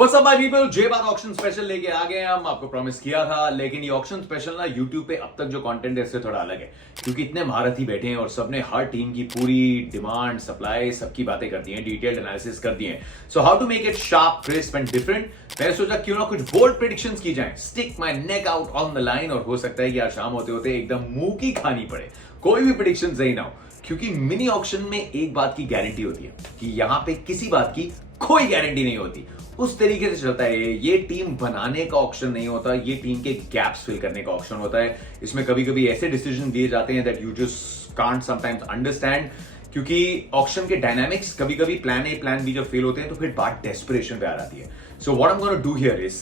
What's up my people? जे बात auction special लेके आ गए हैं हम। आपको प्रॉमिस किया था, लेकिन ये ऑक्शन स्पेशल ना YouTube पे अब तक जो कंटेंट है इससे थोड़ा अलग है, क्योंकि इतने महारथी बैठे हैं और सबने हर टीम की पूरी डिमांड, सप्लाई, सबकी बातें कर दी हैं, डिटेल्ड एनालिसिस कर दिए हैं। So how to make it sharp, crisp and different. मैंने सोचा क्यों ना कुछ बोल्ड प्रेडिक्शंस की जाएं, stick my neck out on the line, और हो सकता है कि आज शाम होते होते एकदम मुंह की खानी पड़े, कोई भी प्रेडिक्शन सही ना हो। क्योंकि मिनी ऑक्शन में एक बात की गारंटी होती है कि यहां पे किसी बात की कोई गारंटी नहीं होती। उस तरीके से चलता है ये टीम बनाने का ऑक्शन नहीं होता, ये टीम के गैप्स फिल करने का ऑक्शन होता है। इसमें कभी कभी ऐसे डिसीजन दिए जाते हैं that you just can't sometimes understand, क्योंकि ऑक्शन के डायनामिक्स कभी कभी प्लान ए प्लान बी जब फेल होते हैं तो फिर बात डेस्परेशन पे आ जाती है। So what I am gonna do here is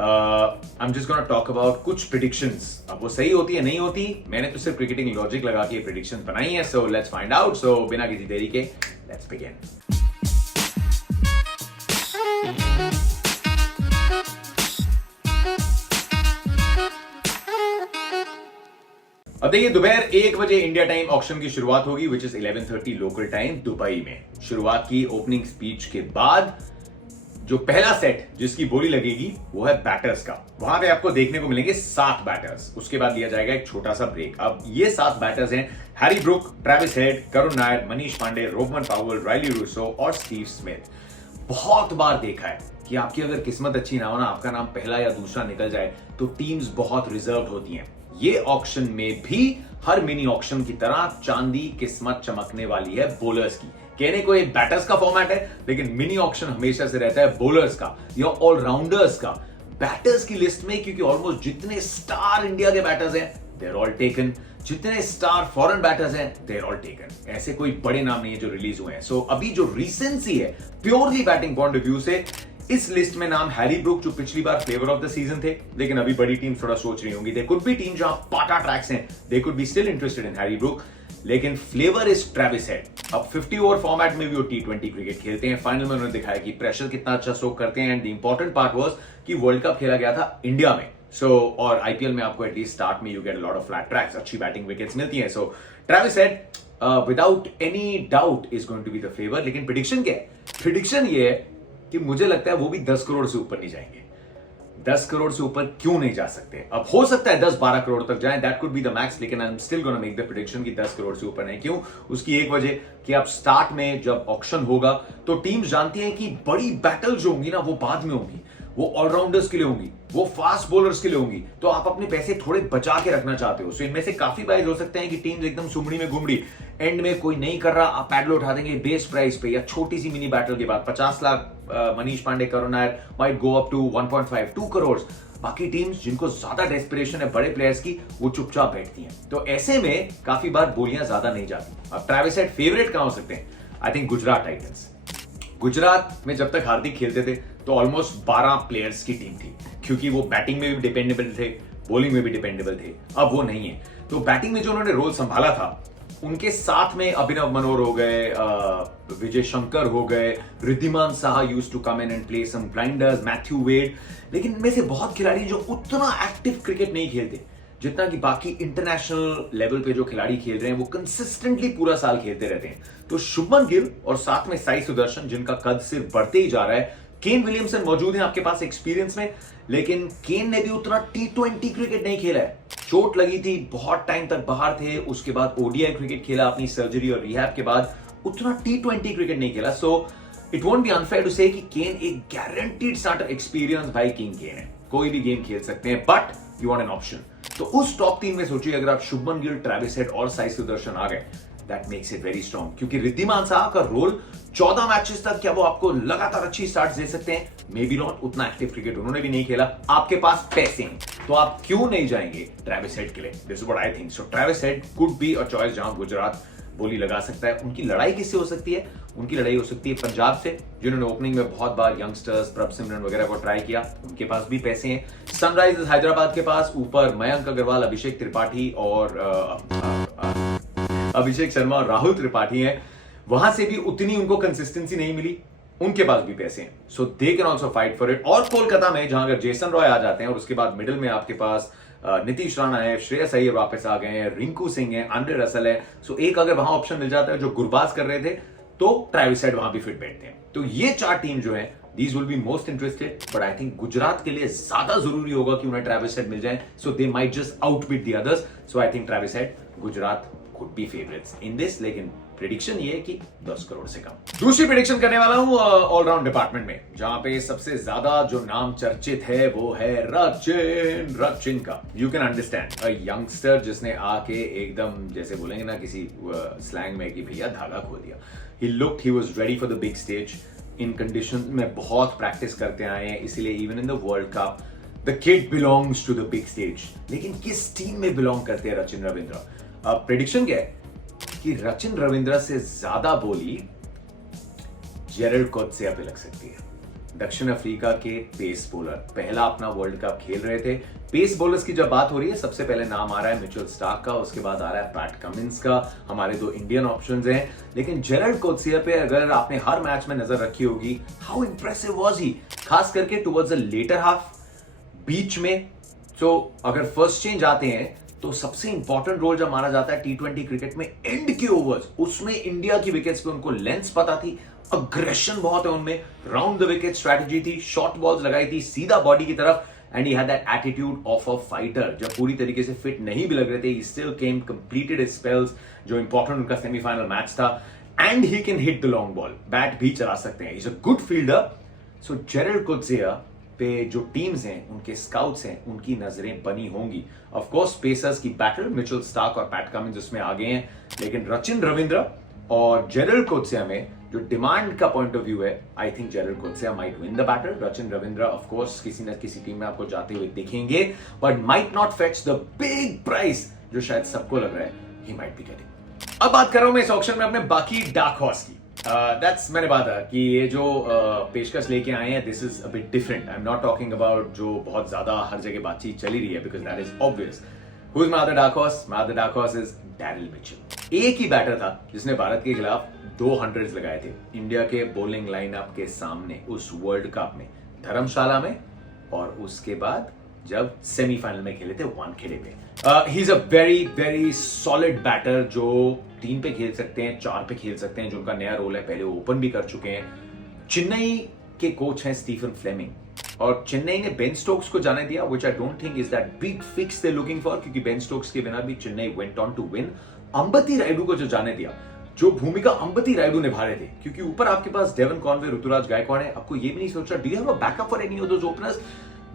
I am just gonna talk about कुछ प्रेडिक्शंस। अब वो सही होती है नहीं होती, मैंने तो सिर्फ क्रिकेटिंग लॉजिक लगा के प्रेडिक्शंस बनाई है। So let's find out. So बिना किसी देरी के लेट्स बिगिन। अब देखिए, दोपहर 1 बजे इंडिया टाइम ऑक्शन की शुरुआत होगी, which is 11:30 local time Dubai में। शुरुआत की ओपनिंग स्पीच के बाद जो पहला सेट जिसकी बोली लगेगी वो है बैटर्स का। वहां पे आपको देखने को मिलेंगे 7 बैटर्स। उसके बाद लिया जाएगा एक छोटा सा ब्रेक। अब ये 7 बैटर्स हैं Harry Brook, Travis Head, Karun Nair, Manish Pandey, Rovman Powell, Rilee Rossouw और स्टीव स्मिथ। बहुत बार देखा है कि आपकी अगर किस्मत अच्छी ना हो ना, आपका नाम पहला या दूसरा निकल जाए तो टीम्स बहुत रिजर्व होती हैं। ये ऑक्शन में भी हर मिनी ऑक्शन की तरह चांदी किस्मत चमकने वाली है बोलर्स की। कहने को ये बैटर्स का फॉर्मेट है, लेकिन मिनी ऑक्शन हमेशा से रहता है बोलर्स का या ऑलराउंडर्स का। बैटर्स की लिस्ट में क्योंकि ऑलमोस्ट जितने स्टार इंडिया के बैटर्स हैं दे आर ऑल टेकन, जितने स्टार फॉरेन बैटर्स हैं दे आर ऑल टेकन। ऐसे कोई बड़े नाम नहीं है जो रिलीज हुए हैं। सो अभी जो रिसेंसी है purely batting point of view से, इस लिस्ट में नाम हैरी ब्रुक, जो पिछली बार फ्लेवर ऑफ द सीजन थे, लेकिन अभी बड़ी टीम थोड़ा सोच रही होंगी, देयर कुड बी टीम जहां पाटा ट्रैक्स हैं, they could be still interested in Harry Brook, लेकिन फ्लेवर इज ट्रेविस हेड। अब 50 ओवर फॉर्मेट में भी वो T20 क्रिकेट खेलते हैं। फाइनल में उन्होंने दिखाया कि प्रेशर कितना अच्छा सोक करते हैं, and the important part was कि वर्ल्ड कप खेला गया था इंडिया में। सो और आईपीएल में आपको एटलीस्ट स्टार्ट में you get a lot of flat tracks, अच्छी बैटिंग विकेट्स मिलती हैं। So Travis Head without any doubt is going to be the favour. लेकिन प्रेडिक्शन क्या है? प्रेडिक्शन ये है कि मुझे लगता है वो भी 10 करोड़ से ऊपर नहीं जाएंगे। 10 करोड़ से ऊपर क्यों नहीं जा सकते? अब हो सकता है 10-12 करोड़ तक जाए, that could be the max, लेकिन I am still gonna make the prediction कि 10 करोड़ से ऊपर नहीं। क्यों? उसकी एक वजह कि आप स्टार्ट में जब ऑक्शन होगा तो टीम्स जानती हैं कि बड़ी बैटल जो होंगी ना वो बाद में होंगी, वो ऑलराउंडर्स के लिए होंगी, वो फास्ट बॉलर्स के लिए होंगी, तो आप अपने पैसे थोड़े बचा के रखना चाहते हो। सो इनमें से काफी बाइज हो सकते हैं कि टीम्स एकदम सुमड़ी में घुमड़ी, एंड में कोई नहीं कर रहा, आप पैडल उठा देंगे बेस प्राइस पे, या छोटी सी मिनी बैटल के बाद 50 lakh Manish Pandey, Karun Nair might go up to 1.5-2 crore. बाकी टीम्स जिनको ज्यादा डेस्पिरेशन है बड़े प्लेयर्स की, वो चुपचाप बैठती हैं। तो ऐसे में काफी बार बोलियां ज्यादा नहीं जाती। अब ट्रेविस हेड फेवरेट कहां हो सकते हैं? I think Gujarat Titans. Gujarat में जब तक हार्दिक खेलते थे तो ऑलमोस्ट 12 प्लेयर्स की टीम थी, क्योंकि वो बैटिंग में भी डिपेंडेबल थे, बॉलिंग में भी डिपेंडेबल थे। अब वो नहीं है। तो बैटिंग में जो उन्होंने रोल संभाला था, उनके साथ में अभिनव मनोहर हो गए, विजय शंकर हो गए, Wriddhiman Saha used to come in and play some blinders, Matthew Wade. लेकिन इनमें से बहुत खिलाड़ी जो उतना एक्टिव क्रिकेट नहीं खेलते जितना कि बाकी इंटरनेशनल लेवल पे जो खिलाड़ी खेल रहे हैं, वो कंसिस्टेंटली पूरा साल खेलते रहते हैं। तो शुभमन गिल और साथ में साई सुदर्शन, जिनका कद सिर्फ बढ़ते ही जा रहा है, केन विलियमसन मौजूद हैं आपके पास एक्सपीरियंस में, लेकिन केन ने भी उतना T20 क्रिकेट नहीं खेला है। चोट लगी थी, बहुत टाइम तक बाहर थे, उसके बाद ओडीआई क्रिकेट खेला अपनी सर्जरी और रिहैब के बाद, उतना T20 क्रिकेट नहीं खेला। So it won't be unfair to say कि केन एक गारंटीड स्टार्टर एक्सपीरियंस भाई किंग केन है, कोई भी गेम खेल सकते हैं, but you want an option. तो उस टॉप टीम में सोचिए अगर आप शुभमन गिल, ट्रेविस हेड और साई सुदर्शन आ गए, that makes it very strong. क्योंकि रिद्धिमान साहा का रोल 14 मैचेस तक, क्या वो आपको लगातार अच्छी स्टार्ट दे सकते हैं? मे बी नॉट, उतना एक्टिव क्रिकेट उन्होंने भी नहीं खेला। आपके पास पैसे हैं तो आप क्यों नहीं जाएंगे ट्रेविस हेड के लिए? This is what I think. So Travis head could be a choice जहां गुजरात बोली लगा सकता है। उनकी लड़ाई किससे हो सकती है? उनकी लड़ाई हो सकती है पंजाब से, जिन्होंने ओपनिंग में बहुत बार यंगस्टर्स, प्रभ सिमरन वगैरह को ट्राई किया, उनके पास भी पैसे हैं। सनराइजर्स हैदराबाद के पास ऊपर मयंक अग्रवाल, अभिषेक त्रिपाठी और अभिषेक शर्मा और राहुल त्रिपाठी हैं, वहां से भी उतनी उनको कंसिस्टेंसी नहीं मिली, उनके पास भी पैसे हैं। So they can also fight for it. और कोलकाता में जहां अगर जेसन रॉय आ जाते हैं और उसके बाद मिडिल में आपके पास नीतीश राणा है, श्रेयस अय्यर वापस आ गए हैं, रिंकू सिंह है, आंद्रे रसल है, सो एक अगर वहां ऑप्शन मिल जाता है जो गुरबाज कर रहे थे, तो ट्रेविस हेड वहां भी फिट बैठते हैं। तो ये 4 टीम जो है These will be most interested, but I think Gujarat के लिए ज्यादा जरूरी होगा कि उन्हें ट्रेविस हेड मिल जाए, so they might just outbid the others. So I think Travis head, Gujarat could be favorites in this, लेकिन प्रेडिक्शन ये है कि 10 करोड़ से कम। दूसरी प्रेडिक्शन करने वाला हूं ऑलराउंड डिपार्टमेंट में, जहां पे सबसे ज्यादा जो नाम चर्चित है वो है रचिन का। You can understand a youngster जिसने आके एकदम जैसे बोलेंगे ना किसी स्लैंग में कि भैया धागा खोल दिया। He was ready for the big stage, in condition में बहुत प्रैक्टिस करते आए हैं, इसीलिए even in the world cup the kid belongs to the big stage. लेकिन किस टीम में बिलोंग करते हैं रचिन रविंद्र? अब प्रेडिक्शन क्या है कि रचिन रविंद्र से ज्यादा बोली जेरल्ड कोत्सिया पे लग सकती है। दक्षिण अफ्रीका के पेस बॉलर, पहला अपना वर्ल्ड कप खेल रहे थे। पेस बॉलर्स की जब बात हो रही है, सबसे पहले नाम आ रहा है मिचेल स्टार्क का, उसके बाद आ रहा है पैट कमिंस का। हमारे दो इंडियन ऑप्शंस हैं, लेकिन जेरल्ड कोत्सिया पे अगर आपने हर मैच में नजर रखी होगी, हाउ इंप्रेसिव वाज ही, खास करके टुवर्ड्स द लेटर हाफ, बीच में। तो अगर फर्स्ट चेंज आते हैं तो सबसे इंपॉर्टेंट रोल जब माना जाता है T20 क्रिकेट में एंड के ओवर्स, उसमें इंडिया की विकेट्स पे उनको लेंस पता थी, अग्रेशन बहुत है उनमें, राउंड द विकेट स्ट्रैटेजी थी, शॉर्ट बॉल्स लगाई थी सीधा बॉडी की तरफ, and he had that attitude of a fighter. जब पूरी तरीके से फिट नहीं भी लग रहे थे, he still came, completed his spells, जो इंपॉर्टेंट उनका सेमीफाइनल मैच था, and he can hit the long ball, bat भी चला सकते हैं, is a good fielder. So Gerald Coetzee पे जो टीम्स हैं, उनके स्काउट्स हैं, उनकी नजरें बनी होंगी। ऑफ कोर्स पेसर्स की बैटल, मिचेल स्टार्क और पैट कमिंस उसमें आगे हैं, लेकिन रचिन रविंद्र और जेरल्ड कोत्सिया में जो डिमांड का पॉइंट ऑफ व्यू है, I think Gerald Coetzee might win the battle. Rachin Ravindra of course किसी न किसी टीम में आपको जाते हुए दिखेंगे, but might not fetch the big price जो शायद सबको लग रहा है ही माइट बी गेटिंग। अब बात कर रहा हूं मैं इस ऑक्शन में अपने बाकी डार्क हॉर्स की। दैट्स मैंने बात है कि ये जो पेशकश लेके आए हैं, this is a bit different. I am not talking about जो बहुत ज्यादा हर जगह बातचीत चली रही है, because that is obvious. Who is my other dark horse? My other dark horse is Daryl Mitchell. एक ही बैटर था जिसने भारत के खिलाफ 200 लगाए थे इंडिया के बॉलिंग लाइनअप के सामने उस वर्ल्ड कप में, धर्मशाला में, और उसके बाद जब सेमीफाइनल में खेले थे वानखेड़े पे। He is a very very solid batter जो 3 पे खेल सकते हैं, 4 पे खेल सकते हैं, जो उनका नया रोल है, पहले ओपन भी कर चुके हैं। चेन्नई के कोच हैं स्टीफन फ्लेमिंग, और चेन्नई ने बेन स्टोक्स को जाने दिया, which I don't think is that big fix they looking for, क्योंकि बेन स्टोक्स के बिना भी Chennai went on to win. Ambati Rayudu को जो जाने दिया, जो भूमिका अंबती रायडू निभा रहे थे, क्योंकि ऊपर आपके पास डेवन कॉनवे, ऋतुराज गायकवाड़ है, आपको ये भी नहीं सोचा do you have a backup for any of those openers?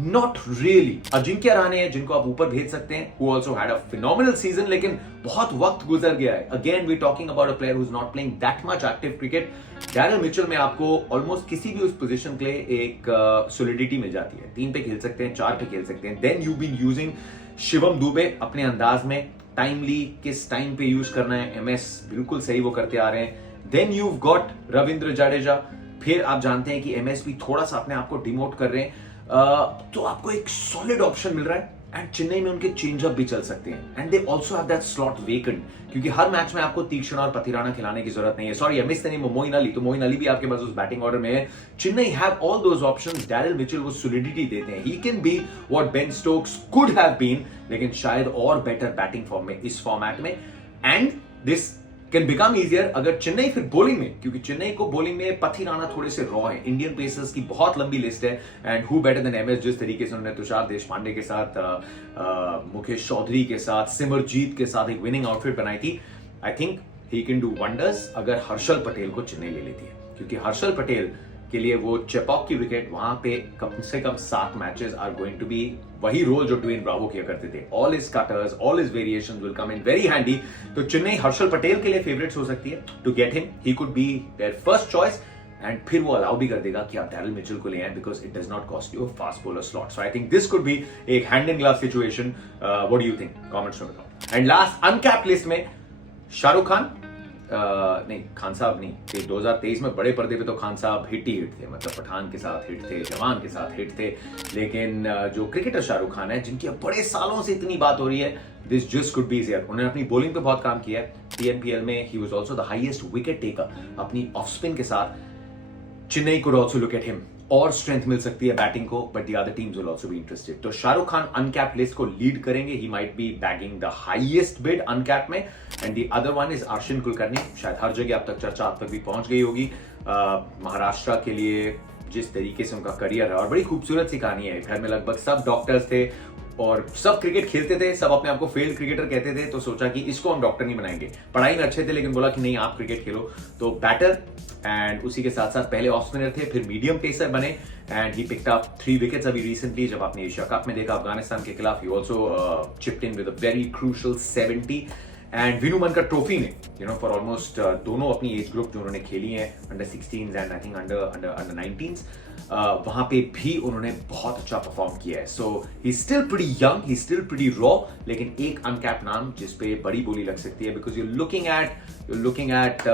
Not really. Ajinkya Rahane हैं जिनको आप ऊपर भेज सकते हैं, who also had a phenomenal season, लेकिन बहुत वक्त गुजर गया है। Again we talking about a player who's not playing that much active cricket. Daryl Mitchell में आपको ऑलमोस्ट किसी भी उस पोजीशन के लिए एक सोलिडिटी मिल जाती है, 3 पे खेल सकते हैं, 4 पे खेल सकते हैं। Then you been using Shivam Dube अपने अंदाज में, टाइमली किस टाइम पे यूज करना है, एमएस बिल्कुल सही वो करते आ रहे हैं। Then you got Ravindra Jadeja, फिर आप जानते हैं कि एमएस भी थोड़ा सा अपने आप को डिमोट कर रहे हैं, तो आपको एक सॉलिड ऑप्शन मिल रहा है। एंड चेन्नई में उनके चेंजअप भी चल सकते हैं, and they also have that slot vacant, क्योंकि हर मैच में आपको तीक्ष्ण और पथिराना खिलाने की जरूरत नहीं है। Sorry, I miss the name of Moeen Ali, तो मोइन अली भी आपके पास उस बैटिंग ऑर्डर में है। Chennai have all those options. Daryl Mitchell वो सॉलिडिटी देते हैं, he can be what Ben Stokes could have been, लेकिन शायद और बेटर बैटिंग फॉर्म में इस फॉर्मेट में। And this can become easier अगर चेन्नई फिर बॉलिंग में, क्योंकि चेन्नई को बॉलिंग में पथिराना थोड़े से रॉ है, इंडियन पेसर्स की बहुत लंबी लिस्ट है, and who better than MS, जिस तरीके से उन्होंने तुषार देशपांडे के साथ, मुकेश चौधरी के साथ, सिमरजीत के साथ एक विनिंग आउटफिट बनाई थी। I think he can do wonders अगर हर्षल पटेल को चेन्नई ले लेती है, क्योंकि हर्षल पटेल के लिए वो चेपॉक की विकेट, वहां पे कम से कम 7 matches are going to be वही रोल जो ट्वेन ब्रावो किया करते थे। All his cutters, all his variations will come in very handy. तो चेन्नई हर्षल पटेल के लिए फेवरेट्स हो सकती है to get him, he could be their first choice, and फिर वो अलाउ भी कर देगा कि आप डैरिल मिचेल को ले आए, because it does not cost you a fast bowler slot. So I think this could be एक hand in glove situation. What do you think? Comments में बताओ। एंड लास्ट अनकैप्ड लिस्ट में शाहरुख खान, नहीं खान साहब नहीं, 2023 में बड़े पर्दे पे तो खान साहब हिट ही हिट थे, मतलब पठान के साथ हिट थे, जवान के साथ हिट थे, लेकिन जो क्रिकेटर शाहरुख खान है, जिनकी अब बड़े सालों से इतनी बात हो रही है, this just could be here. उन्होंने अपनी बॉलिंग पे बहुत काम किया है, पीएनपीएल में he was also the highest wicket taker अपनी ऑफ स्पिन के साथ। Chennai could also look at him, और स्ट्रेंथ मिल सकती है बैटिंग को, but the other teams will also be interested. तो शाहरुख खान अनकैप्ड लिस्ट को लीड करेंगे, he might be bagging the highest bid uncapped में, and the other one is Arshin Kulkarni. शायद हर जगह अब तक चर्चा आप तक भी पहुंच गई होगी, महाराष्ट्र के लिए जिस तरीके से उनका करियर है, और बड़ी खूबसूरत सी कहानी है। घर में लगभग सब डॉक्टर्स थे और सब क्रिकेट खेलते थे, सब अपने आप को फेल्ड क्रिकेटर कहते थे, तो सोचा कि इसको हम डॉक्टर नहीं बनाएंगे। पढ़ाई में अच्छे थे लेकिन बोला कि नहीं आप क्रिकेट खेलो, तो बैटर एंड उसी के साथ साथ पहले ऑफ स्पिनर थे, फिर मीडियम पेसर बने and he picked up 3 wickets अभी रिसेंटली जब आपने एशिया कप में देखा अफगानिस्तान के खिलाफ। He also chipped in with a very crucial 70 and Vinoo Mankad trophy में फॉर ऑलमोस्ट दोनों अपनी एज ग्रुप जो उन्होंने खेली है, under 16 and I think under 19, वहां पे भी उन्होंने बहुत अच्छा परफॉर्म किया है। So he still pretty young, he still pretty raw, लेकिन एक अनकैप नाम जिसपे बड़ी बोली लग सकती है, बिकॉज यू लुकिंग एट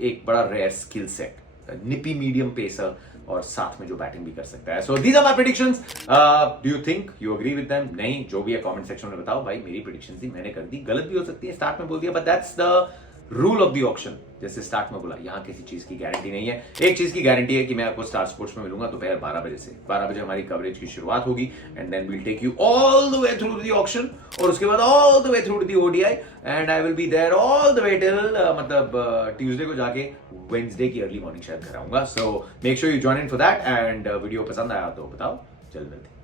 एक बड़ा rare skill set, nippy medium pacer और साथ में जो बैटिंग भी कर सकता है। So these are my predictions. Do you think you agree with them? नहीं, जो भी है कमेंट सेक्शन में बताओ। भाई मेरी प्रेडिक्शन थी, मैंने कर दी, गलत भी हो सकती है, स्टार्ट में बोल दिया, but that's the rule of the auction. जैसे स्टार्ट में बोला, यहां किसी चीज की गारंटी नहीं है। एक चीज की गारंटी है कि मैं आपको स्टार स्पोर्ट्स में मिलूंगा दोपहर 12 बजे से। 12 बजे हमारी कवरेज की शुरुआत होगी and then we'll take you all the way through the auction, और उसके बाद all the way through the ODI, and I will be there all the way till मतलब ट्यूसडे को जाके वेडनेसडे की अर्ली मॉर्निंग शायद घर आऊंगा। So make sure you join in for that, and video पसंद आया तो बताओ, जल्द मिलते हैं।